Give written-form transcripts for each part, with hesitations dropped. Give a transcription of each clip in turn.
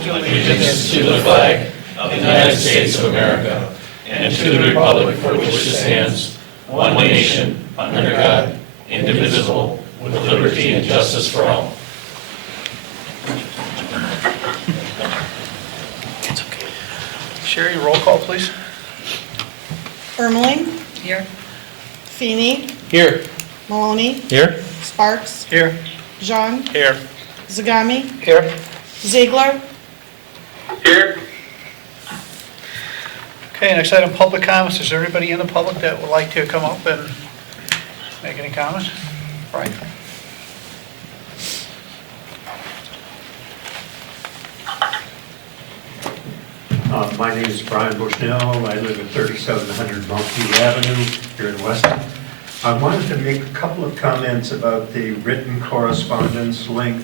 pledge allegiance to the flag of the United States of America and to the republic for which it stands, one nation, under God, indivisible, with liberty and justice for all. Sherry, roll call, please. Ermeling, Here. Feeney, Here. Maloney, Here. Sparks, Here. Jean, Here. Zagami, Here. Ziegler. Here. Okay, next item, public comments. Is there anybody in the public that would like to come up and make any comments? Brian? My name is Brian Bushnell. I live at 3700 Monkey Avenue here in Weston. I wanted to make a couple of comments about the written correspondence link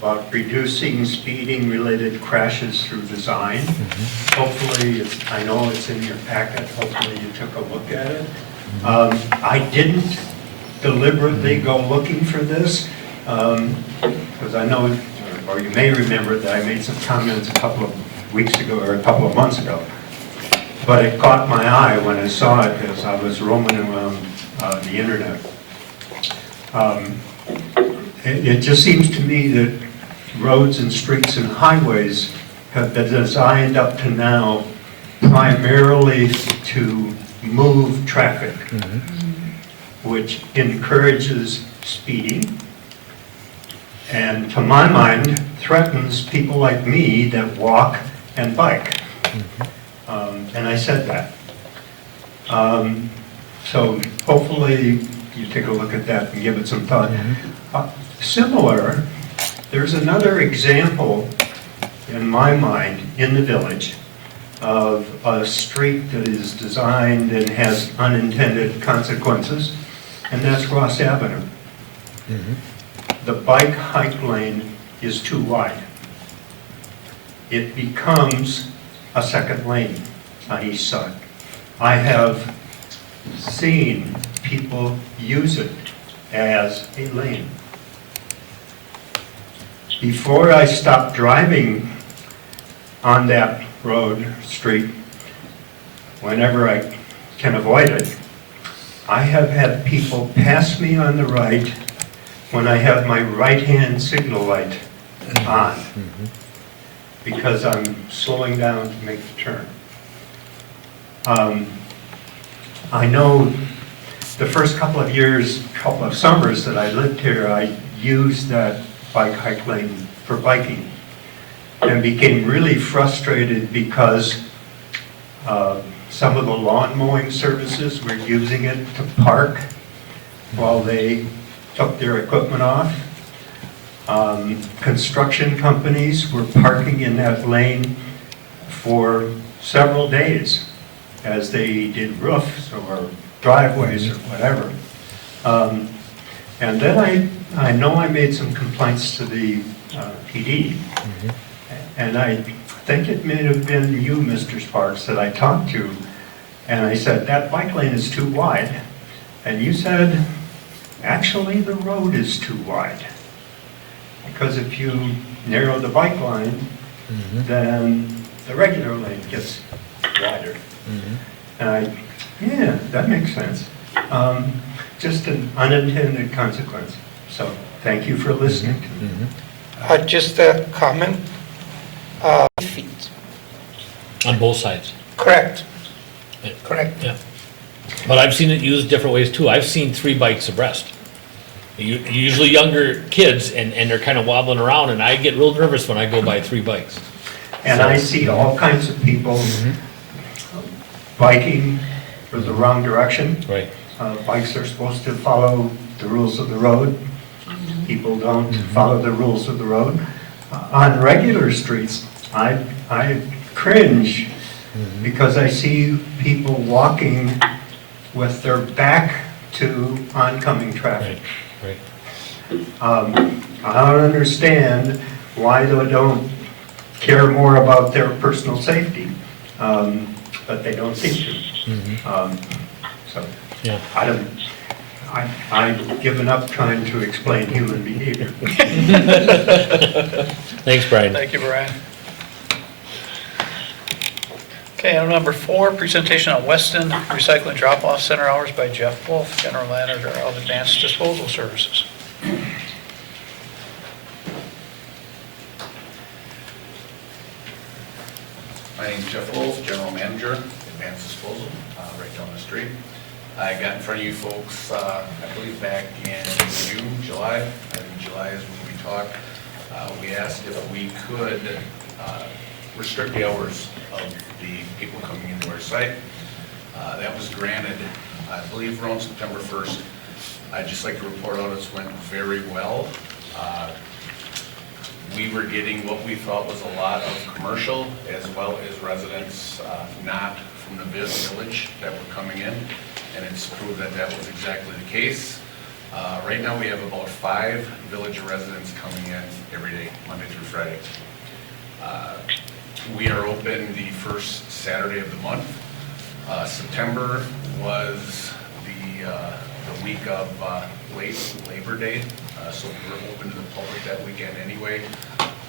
about reducing speeding-related crashes through design. Hopefully, I know it's in your packet. Hopefully, you took a look at it. I didn't deliberately go looking for this because I know, or you may remember that I made some comments a couple of weeks ago or a couple of months ago. But it caught my eye when I saw it as I was roaming around the internet. It just seems to me that roads and streets and highways have been designed up to now primarily to move traffic, which encourages speeding, and to my mind threatens people like me that walk and bike. And I said that. So hopefully you take a look at that and give it some thought. Similar, there's another example in my mind in the village of a street that is designed and has unintended consequences, and that's Ross Avenue. The bike hike lane is too wide. It becomes a second lane on each side. I have seen people use it as a lane. Before I stop driving on that road, street, whenever I can avoid it, I have had people pass me on the right when I have my right-hand signal light on, because I'm slowing down to make the turn. I know the first couple of summers that I lived here, I used that bike hike lane for biking and became really frustrated because some of the lawn mowing services were using it to park while they took their equipment off. Construction companies were parking in that lane for several days as they did roofs or driveways or whatever. And then I know I made some complaints to the PD, and I think it may have been you, Mr. Sparks, that I talked to, and I said, that bike lane is too wide. And you said, actually, the road is too wide. Because if you narrow the bike line, then the regular lane gets wider. And yeah, that makes sense. Just an unintended consequence. So thank you for listening to me. Just a comment. Feet. On both sides. Correct. Yeah. Correct. Yeah. But I've seen it used different ways too. I've seen 3 bikes abreast. Usually younger kids, and they're kind of wobbling around, and I get real nervous when I go by 3 bikes. And I see all kinds of people biking for the wrong direction. Right. Bikes are supposed to follow the rules of the road. People don't follow the rules of the road. On regular streets, I cringe because I see people walking with their back to oncoming traffic. Right. I don't understand why they don't care more about their personal safety, but they don't seem to. So Yeah. I don't. I've given up trying to explain human behavior. Thanks, Brian. Thank you, Brian. Okay, item number 4, presentation on Weston Recycling Drop-Off Center hours by Jeff Wolf, General Manager of Advanced Disposal Services. My name's Jeff Wolf, General Manager, Advanced Disposal, right down the street. I got in front of you folks, I believe back in June, July. I think July is when we talked. We asked if we could restrict the hours of the people coming into our site. That was granted, I believe, around September 1st. I'd just like to report out it's went very well. We were getting what we thought was a lot of commercial as well as residents not from the village that were coming in, and it's proved that that was exactly the case. Right now we have about 5 village residents coming in every day, Monday through Friday. We are open the first Saturday of the month. September was the week of late Labor Day, so we were open to the public that weekend anyway.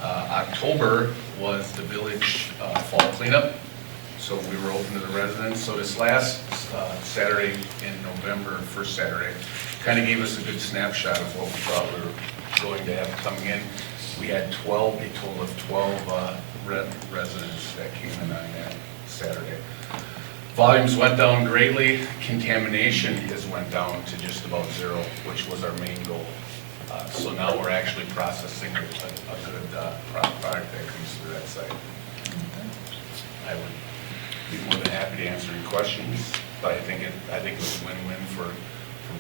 October was the village fall cleanup, so we were open to the residents. So this last Saturday in November, first Saturday, kind of gave us a good snapshot of what we thought we were going to have coming in. We had a total of 12 residents that came in on that Saturday. Volumes went down greatly. Contamination has went down to just about 0, which was our main goal. So now we're actually processing a good product that comes through that site. I would be more than happy to answer any questions, but I think it was a win-win for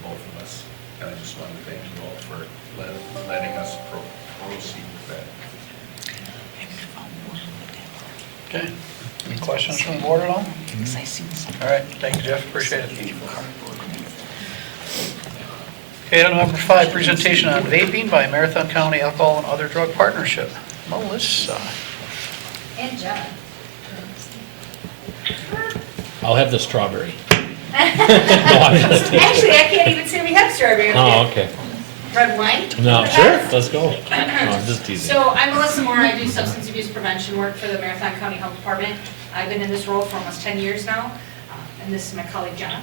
both of us. And I just want to thank you all for letting us proceed with that. Okay, any questions from the board at all? All right, thank you, Jeff, appreciate it. Okay, item number 5, presentation on vaping by Marathon County Alcohol and Other Drug Partnership. Melissa. And John. I'll have the strawberry. Actually, I can't even say we have strawberry. Oh, okay. Red wine? No, sure, let's go. No, I'm just teasing. So I'm Melissa Moore. I do substance abuse prevention work for the Marathon County Health Department. I've been in this role for almost 10 years now. And this is my colleague, Jenna.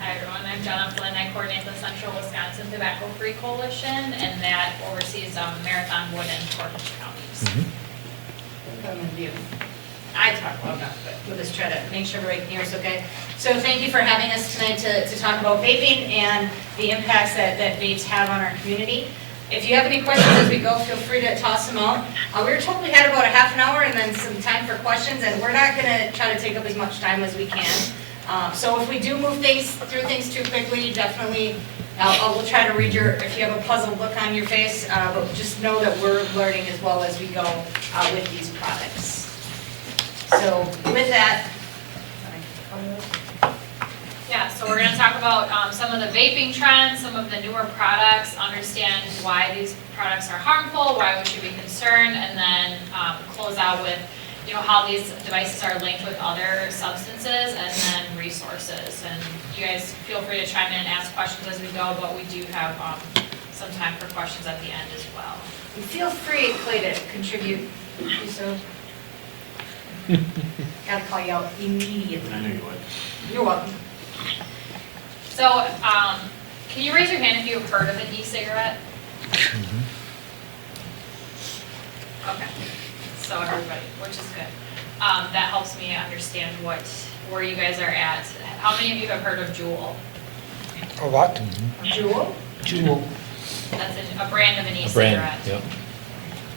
Hi everyone, I'm Jenna Flynn. I coordinate the Central Wisconsin Tobacco Free Coalition, and that oversees Marathon, Wood, and Portage counties. Come and do. I talk well enough, but we'll just try to make sure everybody can hear us okay. So thank you for having us tonight to talk about vaping and the impacts that vapes have on our community. If you have any questions as we go, feel free to toss them out. We were told we had about a half an hour and then some time for questions, and we're not going to try to take up as much time as we can. So if we do move through things too quickly, definitely we'll try to read if you have a puzzled look on your face, but just know that we're learning as well as we go with these products. So with that, Yeah, so we're going to talk about some of the vaping trends, some of the newer products, understand why these products are harmful, why we should be concerned, and then close out with how these devices are linked with other substances, and then resources. And you guys feel free to chime in and ask questions as we go, but we do have some time for questions at the end as well. feel free, Clay, to contribute. So, gotta call you out immediately. I know you would. You're welcome. So, can you raise your hand if you've heard of an e-cigarette? Okay, so everybody, which is good. That helps me understand where you guys are at. How many of you have heard of Juul? A what? Jewel? Jewel. That's a brand of an A brand, e-cigarette. yep.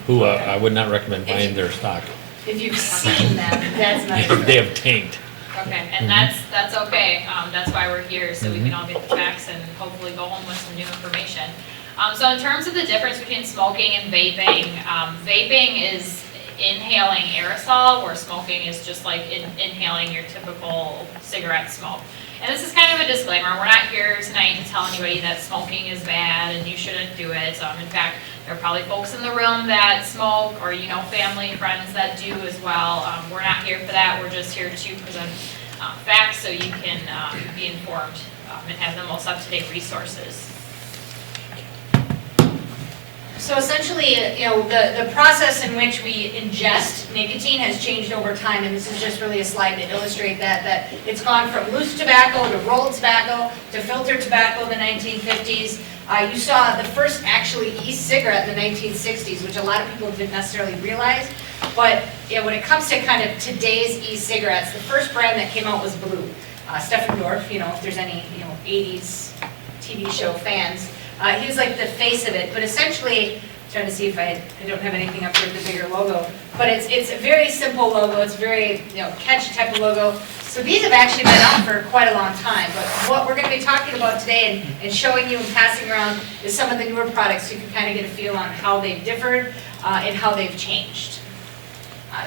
Who, I would not recommend buying their stock. If you've seen them, that's not They have tanked. Okay, and that's okay. That's why we're here, so we can all get the facts and hopefully go home with some new information. So in terms of the difference between smoking and vaping, vaping is inhaling aerosol, where smoking is just like inhaling your typical cigarette smoke. And this is kind of a disclaimer. We're not here tonight to tell anybody that smoking is bad and you shouldn't do it. In fact, there are probably folks in the room that smoke, or family, friends that do as well. We're not here for that. We're just here to present facts so you can be informed and have the most up-to-date resources. So essentially, the process in which we ingest nicotine has changed over time, and this is just really a slide to illustrate that it's gone from loose tobacco to rolled tobacco to filtered tobacco in the 1950s. You saw the first actually e-cigarette in the 1960s, which a lot of people didn't necessarily realize. But when it comes to kind of today's e-cigarettes, the first brand that came out was Blue. Stefan Dorff, if there's any 80s TV show fans, he was like the face of it. But essentially, trying to see if I don't have anything up here with the bigger logo. But it's a very simple logo. It's very catchy type of logo. So these have actually been out for quite a long time. But what we're going to be talking about today and showing you and passing around is some of the newer products so you can kind of get a feel on how they've differed and how they've changed.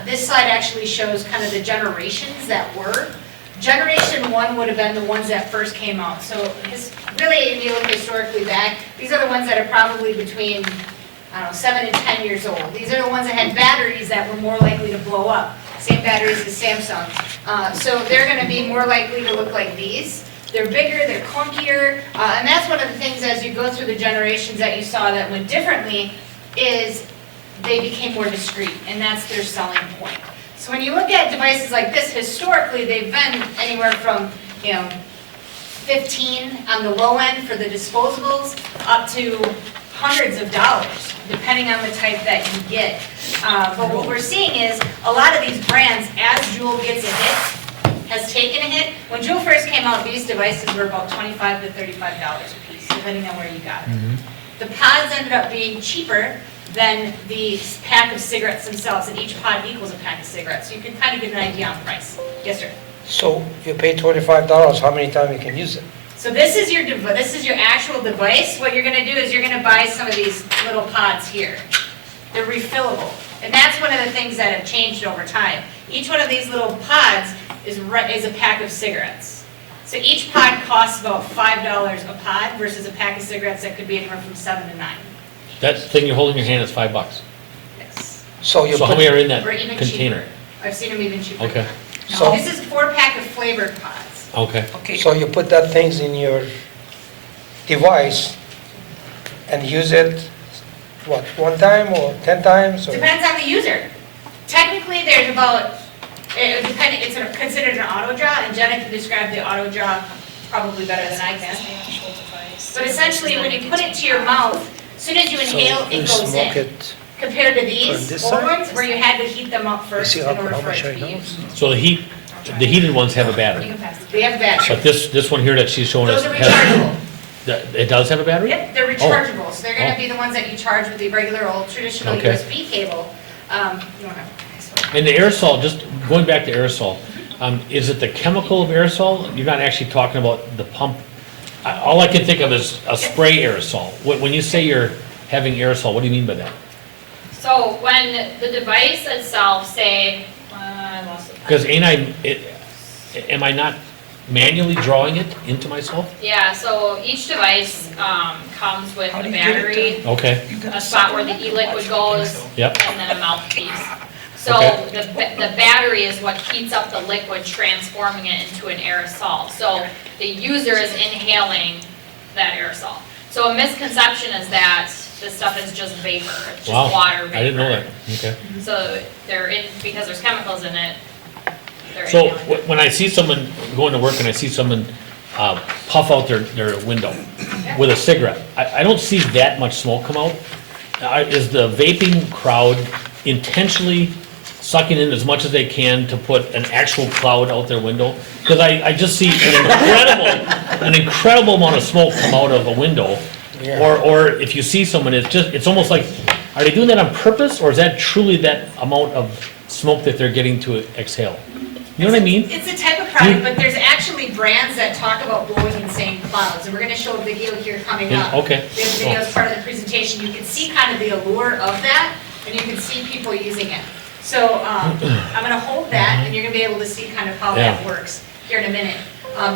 This slide actually shows kind of the generations that were. Generation 1 would have been the ones that first came out. So really, if you look historically back, these are the ones that are probably between, 7 and 10 years old. These are the ones that had batteries that were more likely to blow up. Same batteries as Samsung. So they're going to be more likely to look like these. They're bigger, they're clunkier, and that's one of the things as you go through the generations that you saw that went differently is they became more discreet, and that's their selling point. So when you look at devices like this, historically they've been anywhere from 15 on the low end for the disposables up to hundreds of dollars, depending on the type that you get. But what we're seeing is a lot of these brands, as Juul gets a hit, has taken a hit. When Juul first came out, these devices were about $25 to $35 a piece, depending on where you got it. The pods ended up being cheaper than the pack of cigarettes themselves, and each pod equals a pack of cigarettes. So you can kind of get an idea on price. Yes, sir? So you pay $25, how many times you can use it? So this is your actual device. What you're going to do is you're going to buy some of these little pods here. They're refillable. And that's one of the things that have changed over time. Each one of these little pods is a pack of cigarettes. So each pod costs about $5 a pod versus a pack of cigarettes that could be anywhere from 7 to 9. That thing you're holding in your hand is $5. Yes. So you So how put, many are in that Or even container? cheaper. I've seen them even cheaper. Okay, No, So- this is a 4-pack of flavored pods. okay. Okay, so you put that things in your device and use it, what, one time or 10 times? Or? Depends on the user. Technically, there's about, it's considered an auto draw, and Jenna can describe the auto draw probably better than I can. But essentially, when you put it to your mouth, as soon as you inhale, it you goes smoke in. it. Compared to From these this old side? ones, where you had to heat them up first See in how order for it much to I be know? used. So the heated ones have a battery, They have batteries. but this one here that she's showing us Those are has, rechargeable. it does have a battery? Yep, they're rechargeable, so they're Oh. gonna be the ones that you charge with the regular old traditional Okay. USB cable. You don't have. And the aerosol, just going back to aerosol, is it the chemical of aerosol? You're not actually talking about the pump? All I can think of is a spray aerosol. When you say you're having aerosol, what do you mean by that? So when the device itself, say, I lost it. Because am I not manually drawing it into myself? Yeah, so each device comes with How a do you get it battery, Okay, a spot where the e-liquid goes, yep, and then a mouthpiece. So Okay. the battery is what heats up the liquid, transforming it into an aerosol. So the user is inhaling that aerosol. So a misconception is that this stuff is just vapor, it's just wow, water vapor. I didn't know that, okay. So because there's chemicals in it, they're So inhaling. when I see someone going to work and I see someone puff out their window with a cigarette, I don't see that much smoke come out. Is the vaping crowd intentionally sucking in as much as they can to put an actual cloud out their window? Because I just see an incredible amount of smoke come out of a window. Yeah. Or if you see someone, it's almost like, are they doing that on purpose, or is that truly that amount of smoke that they're getting to exhale? You know what I mean? It's a type of product, but there's actually brands that talk about blowing insane clouds, and we're gonna show a video here coming Yeah, up. okay. We have a video as part of the presentation. You can see kind of the allure of that, and you can see people using it. So I'm gonna hold that, and you're gonna be able to see kind of how that Yeah. works here in a minute.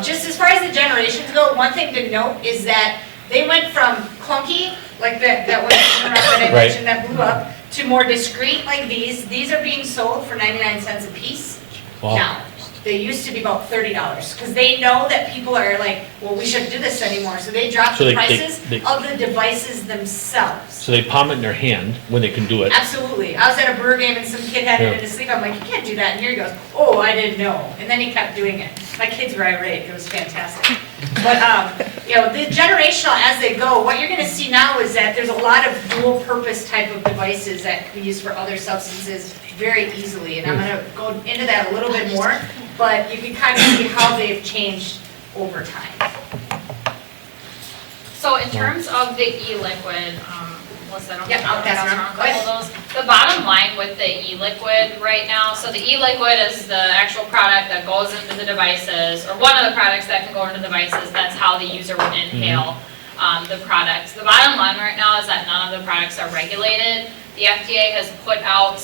Just as far as the generations go, one thing to note is that they went from clunky, like that one that I Right. mentioned that blew up, to more discreet like these. These are being sold for 99 cents a piece Wow. now. They used to be about $30, because they know that people are like, well, we shouldn't do this anymore, so they drop So the they- prices they- of the devices themselves. So they palm it in their hand when they can do it. Absolutely. I was at a Brewer game and some kid had it Yeah. in his sleep. I'm like, you can't do that. And here he goes, oh, I didn't know. And then he kept doing it. My kids were irate. It was fantastic. But, the generational as they go, what you're going to see now is that there's a lot of dual purpose type of devices that can be used for other substances very easily. And I'm going to go into that a little bit more, but you can kind of see how they've changed over time. So in terms of the e-liquid, Melissa, I don't Yep, think I'll I'll pass pass around. around a Go couple of those. The bottom line with the e-liquid right now, so the e-liquid is the actual product that goes into the devices, or one of the products that can go into devices, that's how the user would inhale the products. The bottom line right now is that none of the products are regulated. The FDA has put out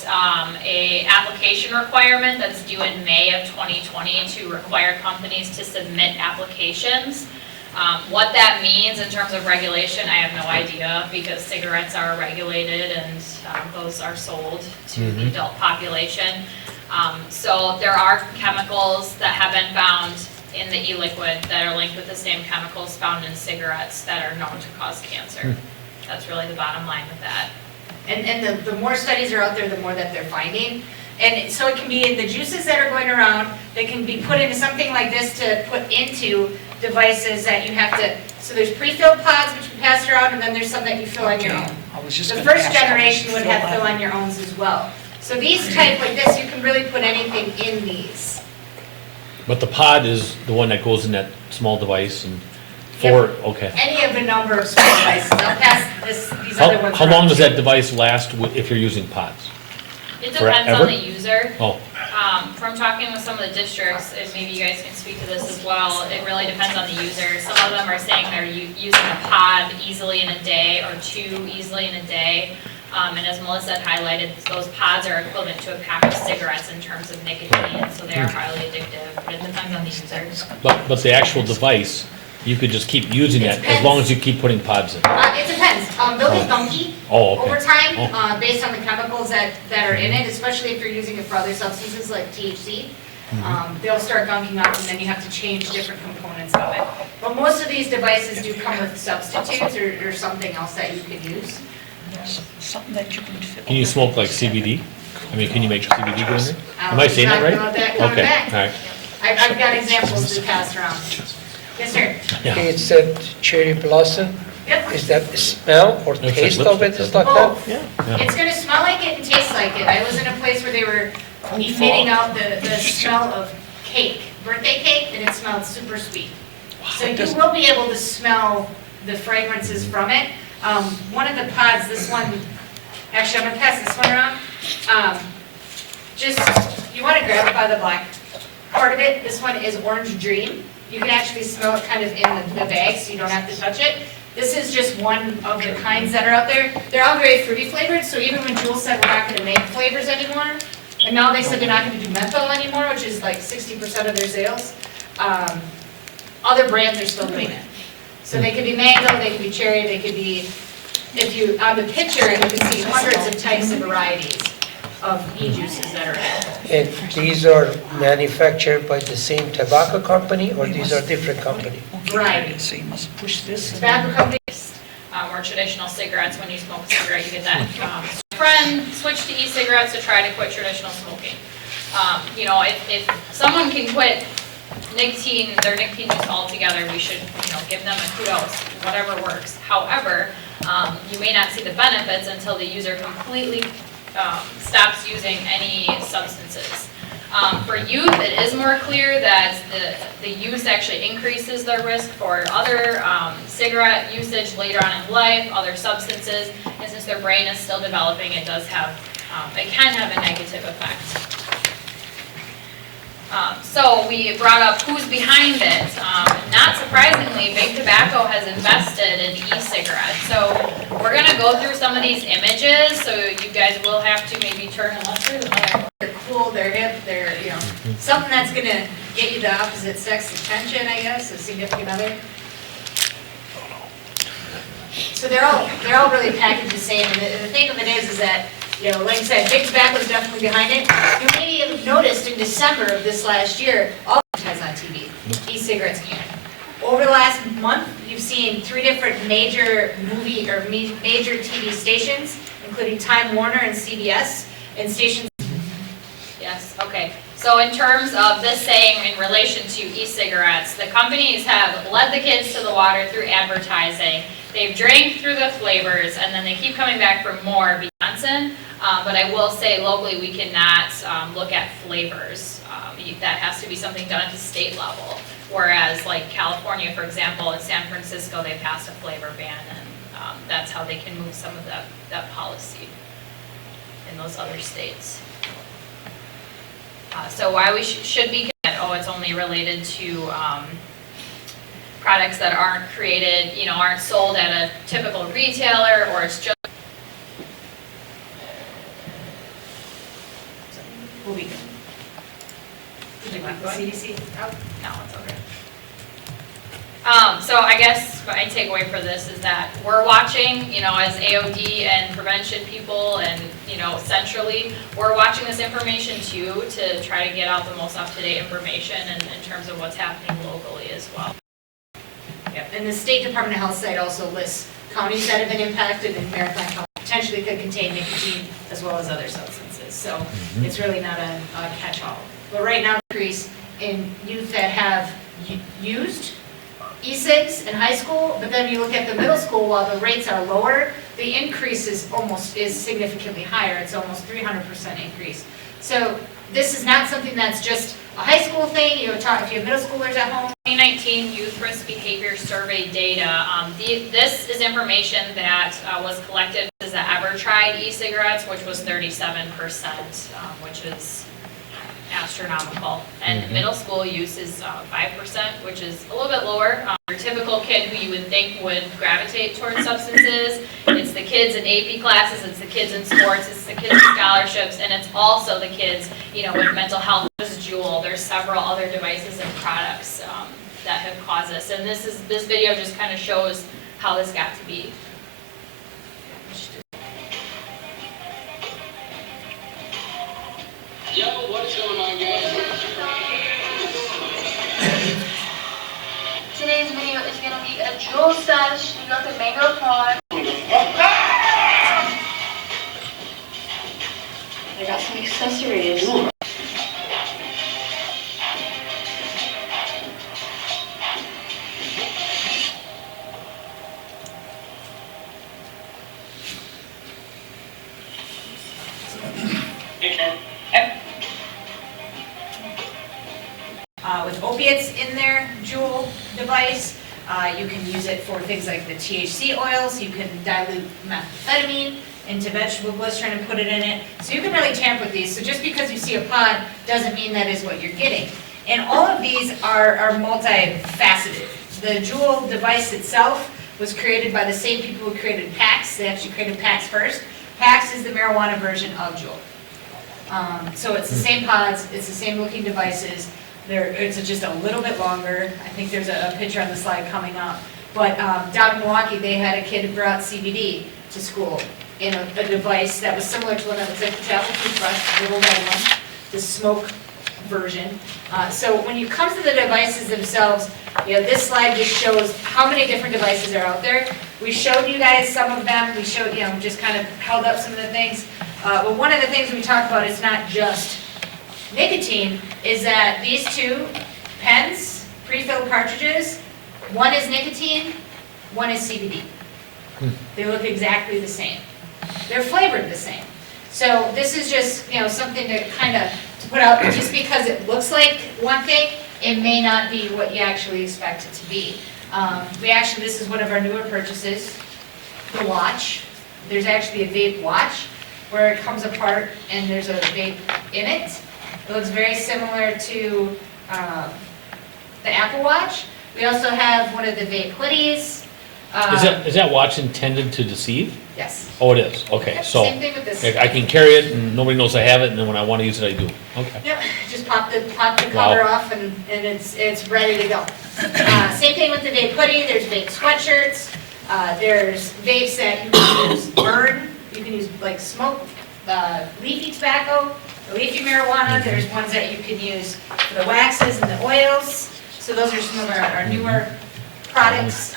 a application requirement that's due in May of 2020 to require companies to submit applications. What that means in terms of regulation, I have no idea, because cigarettes are regulated and those are sold to the adult population. So there are chemicals that have been found in the e-liquid that are linked with the same chemicals found in cigarettes that are known to cause cancer. That's really the bottom line with that. And the more studies are out there, the more that they're finding. And so it can be in the juices that are going around, they can be put into something like this to put into devices that you have to, so there's pre-filled pods which we pass around, and then there's some that you fill on your own. The first generation would have fill on your own as well. So these type like this, you can really put anything in these. But the pod is the one that goes in that small device and okay. Any of a number of small devices. I'll pass these other ones How long around does too. that device last if you're using pods? It depends Forever? on the user. Oh, From talking with some of the districts, and maybe you guys can speak to this as well, it really depends on the user. Some of them are saying they're using a pod easily in a day or two easily in a day. And as Melissa had highlighted, those pods are equivalent to a pack of cigarettes in terms of nicotine, so they are highly addictive, but it depends on the user. but the actual device, you could just keep using it as long as you keep putting pods in. It depends. They'll get gunky Oh, okay. over time, based on the chemicals that are in it, especially if you're using it for other substances like THC. They'll start gunking up, and then you have to change different components of it. But most of these devices do come with substitutes or something else that you could use. Something that you can fill. Can you smoke like CBD? I mean, can you make CBD go in there? Am I We'll saying that talk right? about that coming Okay, back. all right. I've got examples to pass around. Yes, sir. Yeah. It said cherry blossom. Yep. Is that the smell or Looks like taste of it? lipstick, Is like Oh, that? Yeah. it's gonna smell like it and taste like it. I was in a place where they were emitting out the smell of cake, birthday cake, and it smelled super sweet. So you will be able to smell the fragrances from it. One of the pods, this one, actually, I'm gonna pass this one around. You wanna grab it by the black part of it. This one is Orange Dream. You can actually smell it kind of in the bag, so you don't have to touch it. This is just one of the kinds that are out there. They're all very fruity flavored, so even when Jules said we're not gonna make flavors anymore, and now they said they're not gonna do menthol anymore, which is like 60% of their sales, other brands are still doing it. So they could be mango, they could be cherry, they could be, on the picture, you can see hundreds of types of varieties of e-juices that are in. And these are manufactured by the same tobacco company, or these are different company? Variety. So you must push this. Tobacco companies, More traditional cigarettes, when you smoke a cigarette, you get that. Friend switched to e-cigarettes to try to quit traditional smoking. If someone can quit their nicotine use altogether, we should, give them a kudos, whatever works. However, you may not see the benefits until the user completely stops using any substances. For youth, it is more clear that the use actually increases their risk for other cigarette usage later on in life, other substances, and since their brain is still developing, it can have a negative effect. So we brought up who's behind it. Not surprisingly, Big Tobacco has invested in e-cigarettes. So we're gonna go through some of these images, so you guys will have to maybe turn and look through them. they're cool, they're hip, they're, something that's gonna get you the opposite sex attention, I guess, a significant other. So they're all really packaged the same, and the thing of it is that, like I said, Big Tobacco is definitely behind it. You may be able noticed in December of this last year, all has on TV, e-cigarettes can. Over the last month, you've seen 3 different major movie or major TV stations, including Time Warner and CBS, and stations. Yes, okay. So in terms of this saying in relation to e-cigarettes, the companies have led the kids to the water through advertising. They've drank through the flavors, and then they keep coming back for more. Wisconsin, but I will say locally we cannot look at flavors. That has to be something done at the state level. Whereas like California, for example, in San Francisco, they passed a flavor ban, and that's how they can move some of that policy in those other states. So why we should be, it's only related to products that aren't created, aren't sold at a typical retailer, or it's just. Will be good. Did you want the CDC? Oh, no, it's okay. So I guess my takeaway for this is that we're watching, as AOD and prevention people and, centrally, we're watching this information too to try to get out the most up-to-date information in terms of what's happening locally as well. Yep, and the State Department of Health site also lists counties that have been impacted, and Marathon County potentially could contain nicotine as well as other substances. So it's really not a catch-all. But right now, increase in youth that have used e-cigs in high school, but then you look at the middle school, while the rates are lower, the increase is significantly higher. It's almost 300% increase. So this is not something that's just a high school thing. If you have middle schoolers at home. 2019 Youth Risk Behavior Survey data. This is information that was collected as the ever tried e-cigarettes, which was 37%, which is astronomical. And middle school use is 5%, which is a little bit lower. Your typical kid who you would think would gravitate towards substances, it's the kids in AP classes, it's the kids in sports, it's the kids in scholarships, and it's also the kids, with mental health. There's Juul, there's several other devices and products that have caused this. And this video just kind of shows how this got to be. Yo, what's going on, guys? Today's video is going to be a Juul sesh. We got the mango pod. I got some accessories. With opiates in their Juul device, you can use it for things like the THC oils. You can dilute methamphetamine into vegetable glycerin and put it in it. So you can really tamper with these. So just because you see a pod doesn't mean that is what you're getting. And all of these are multifaceted. The Juul device itself was created by the same people who created PAX. They actually created PAX first. PAX is the marijuana version of Juul. So it's the same pods, it's the same looking devices. It's just a little bit longer. I think there's a picture on the slide coming up. But down in Milwaukee, they had a kid who brought CBD to school in a device that was similar to one that looks like the travel toothbrush, the little red one, the smoke version. So when you come to the devices themselves, this slide just shows how many different devices are out there. We showed you guys some of them. We showed, just kind of held up some of the things. But one of the things we talked about is not just nicotine, is that these two pens, pre-filled cartridges, one is nicotine, one is CBD. They look exactly the same. They're flavored the same. So this is just, something to kind of put out. Just because it looks like one thing, it may not be what you actually expect it to be. This is one of our newer purchases, the watch. There's actually a vape watch where it comes apart and there's a vape in it. It looks very similar to the Apple Watch. We also have one of the vape hoodies. Is that watch intended to deceive? Yes. Oh, it is, okay, Yep, so same thing with this. I can carry it and nobody knows I have it, and then when I want to use it, I do, okay. Yep, just pop the cover off and it's ready to go. Same thing with the vape hoodie. There's vape sweatshirts. There's vapes that you can use burn. You can use like smoke, leafy tobacco, the leafy marijuana, there's ones that you can use for the waxes and the oils. So those are some of our newer products.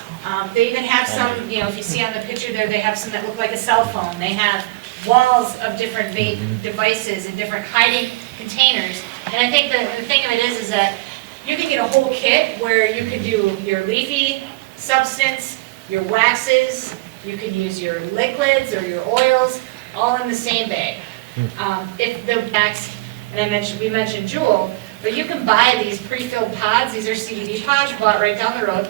They even have some, you know, if you see on the picture there, they have some that look like a cell phone. They have walls of different vape devices and different hiding containers. And I think the thing of it is that you can get a whole kit where you can do your leafy substance, your waxes, you can use your liquids or your oils, all in the same bag. If the packs, and we mentioned Juul, but you can buy these pre-filled pods. These are CBD pods bought right down the road.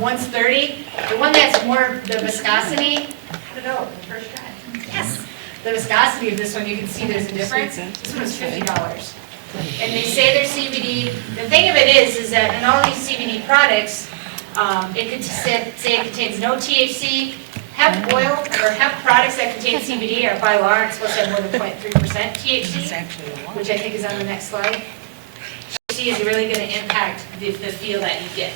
One's 30. The one that's more the viscosity. How did it go? The first try. Yes. The viscosity of this one, you can see there's a difference. This one is $50. And they say they're CBD. The thing of it is that in all these CBD products, it could say it contains no THC. Hemp oil or hemp products that contain CBD are by law are supposed to have more than 0.3% THC, which I think is on the next slide. THC is really going to impact the feel that you get.